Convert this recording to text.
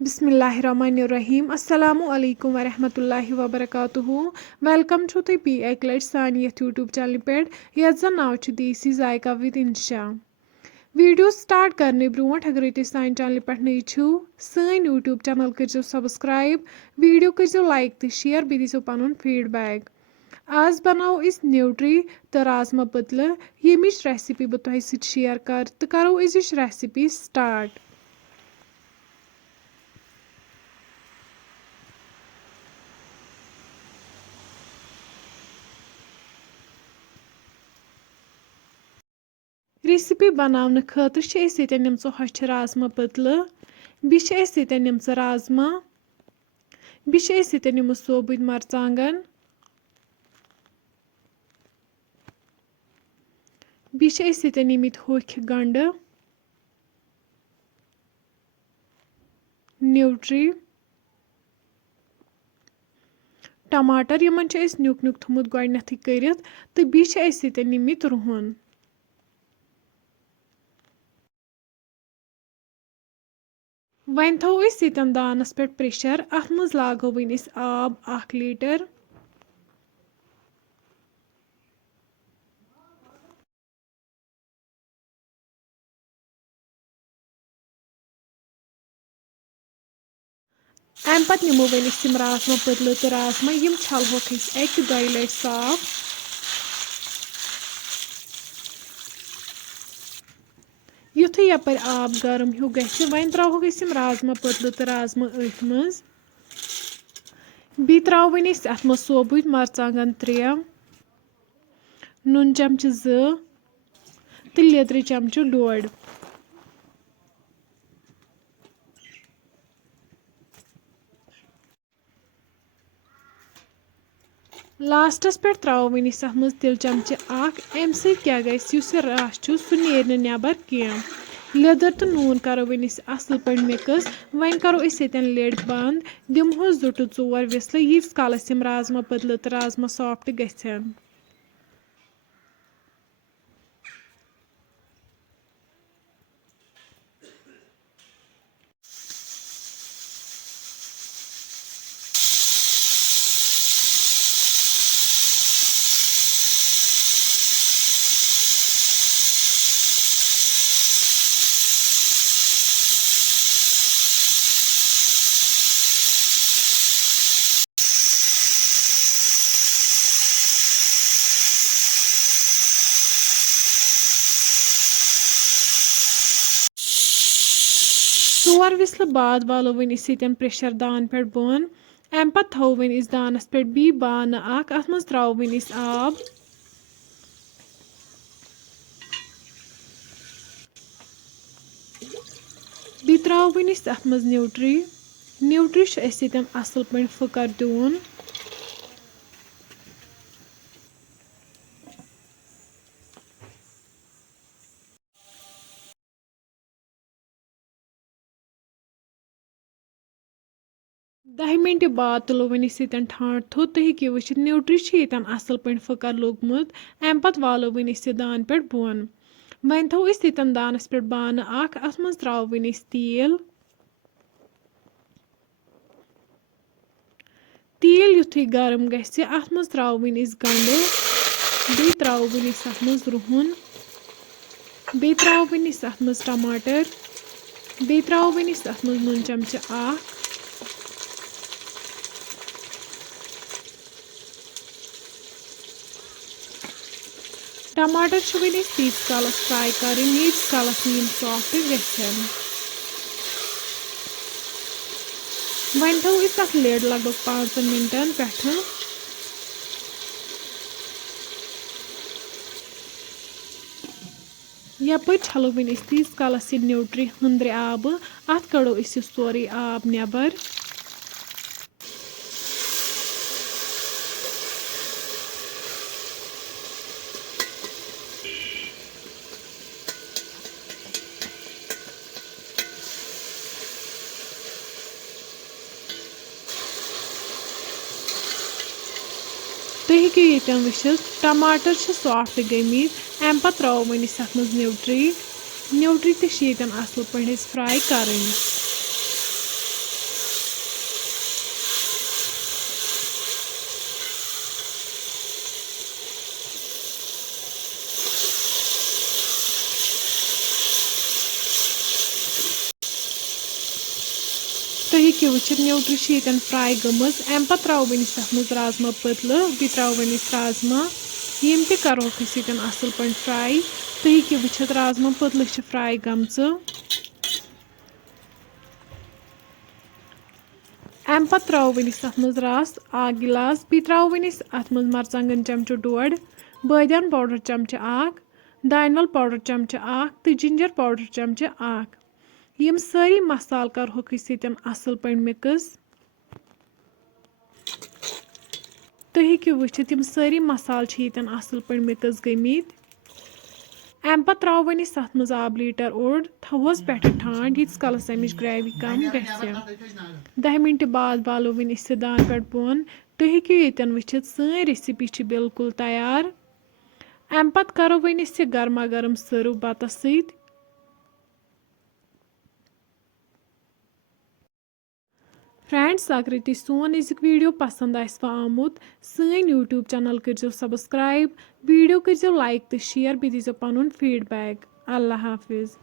Bismillahirrahmanirrahim. Assalamu alaikum wa rahmatullahi wa barakatuhu. Welcome to the P. Sani YouTube channel page. Yet the now to Desi Zaika with Insha. Video start करने brought अगर ये sign channel पे नई छू sign YouTube channel करो subscribe video करो like तो share भी दीसो पनुन फीडबैक आज बनाओ इस न्यूट्री तो राजमा पतल यमिच रेसिपी बह तुह शेयर कर तो करो इस रेसिपी स्टार्ट रेसिपी बनाने खतर निम्स हछ राजमा पतल बे निम्स राजमा बे निम सोबुद मरचांगन बे निमित होख गंड न्यूट्री टमाटर यमन नुक नुक थोमुत गोडनेथै करित तो बे निमित रुहन वन थो दानस पे प्रेशर अथ मज लागो वन आब 1 लीटर अम पत निमो वन राजमा पतल तो राजमा यम छलहोक एक दो लट साफ युथ यपर आब गर्म हूँ गि वन त्रोक राजमा पतल तो राजमा अथ मज बी त्रो वन अत मज सोबुद मरचांगन 3 नून चमच 2 तो लेदर चमच 1.5 लास्टस पे त्रो वन अत मज तिल चमच 1 अम क्या गुस रस सह नीर नबर कह लेदर तो नून करो वन असल पे मिक्स वन करो लिड बंद दिमहो 2 to 4 विसल यीस कालस राजमा पतल तो राजमा सॉफ्ट गन ोर विसल बाद वालो वन प्रेशर दान पे बोन अम पे थो वन दानस पे बी बान अत मज त्रो वन आब बी त्रो वन अत मज न्यूट्री असल पे फुकर दिवन दह मिनट बाद तुलो वन ठाट थोद तो हेकि वुचित न्यूट्री असल पे फुकर लोगमुत अम पत वालो वन दान पे बोन वन थो दानस पे बान अत मज त्रो वन तेल युथु गर्म गि अत मज त्रो वन गंड बे त्रो वन अत मज रुहन बे त्रो वन अत मज टमाटर बे त्रो वन अत मज नून चमच 1 टमाटर वन तीस कालस फ्राई कर नीच कालस यम सॉफ्ट गन वन थो अत लिड लगभग 5 मिनटन पे यप छलो वन तीस कालस न्यूट्री हंद्रे आब अत कड़ो सोरे आब नबर तुम हेकि ये वुचित टमाटर सॉफ्ट गमित अम पे त्रो वन अत मज न्यूट्री तो असल पे फ्राई कर تُہۍ ہیٚکِو وٕچھِتھ نیوٗٹری چھِ ییٚتٮ۪ن فرٛاے گٔمٕژ اَمہِ پَتہٕ ترٛاوو وۄنۍ أسۍ تَتھ منٛز رازما پٔتلہٕ بیٚیہِ ترٛاوو وۄنۍ أسۍ رازما یِم تہِ کَرہوکھ أسۍ ییٚتٮ۪ن اَصٕل پٲٹھۍ فرٛاے تُہۍ ہیٚکِو وٕچھِتھ رازما پٔتلہٕ چھِ فرٛاے گٔمژٕ اَمہِ پَتہٕ ترٛاوو وۄنۍ أسۍ تَتھ منٛز رَس اَکھ گِلاس بیٚیہِ ترٛاوو وۄنۍ أسۍ اَتھ منٛز مَرژانٛگَن چَمچہٕ 1.5 بٲدیان پاوڈَر چَمچہٕ 1 دانہِ وَل پاوڈَر چَمچہٕ 1 تہٕ جِنجَر پاوڈَر چَمچہٕ 1 یِم سٲری مصالہٕ کَرہوکھ أسۍ ییٚتٮ۪ن اَصٕل پٲٹھۍ مِکٕس تُہۍ ہیٚکِو وٕچھِتھ یِم سٲری مصالہٕ چھِ ییٚتٮ۪ن اَصٕل پٲٹھۍ مِکٕس گٔمٕتۍ اَمہِ پَتہٕ ترٛاوو وۄنۍ أسۍ تَتھ منٛز آب لیٖٹَر اوٚڑ تھاوہوس پٮ۪ٹھٕ ٹھانٛڈ ییٖتِس کالَس اَمِچ گرٛیوی کَم گژھِ 10 مِنٹہِ بعد والو وۄنۍ أسۍ یہِ دانہٕ پٮ۪ٹھ بۄن تُہۍ ہیٚکِو ییٚتٮ۪ن وٕچھِتھ سٲنۍ ریسِپی چھِ بِلکُل تیار اَمہِ پَتہٕ کَرو وۄنۍ أسۍ یہِ گرما گرم سٔرٕو بَتَس سۭتۍ فرٛینٛڈٕس اگرے تُہۍ سون أزیُک ویٖڈیو پَسنٛد آسِوٕ آمُت سٲنۍ یوٗٹیوٗب چَنَل کٔرۍزیو سَبسکرایب ویٖڈیو کٔرۍزیو لایک تہٕ شِیَر بیٚیہِ دیٖزیو پَنُن فیٖڈبیک اللہ حافِظ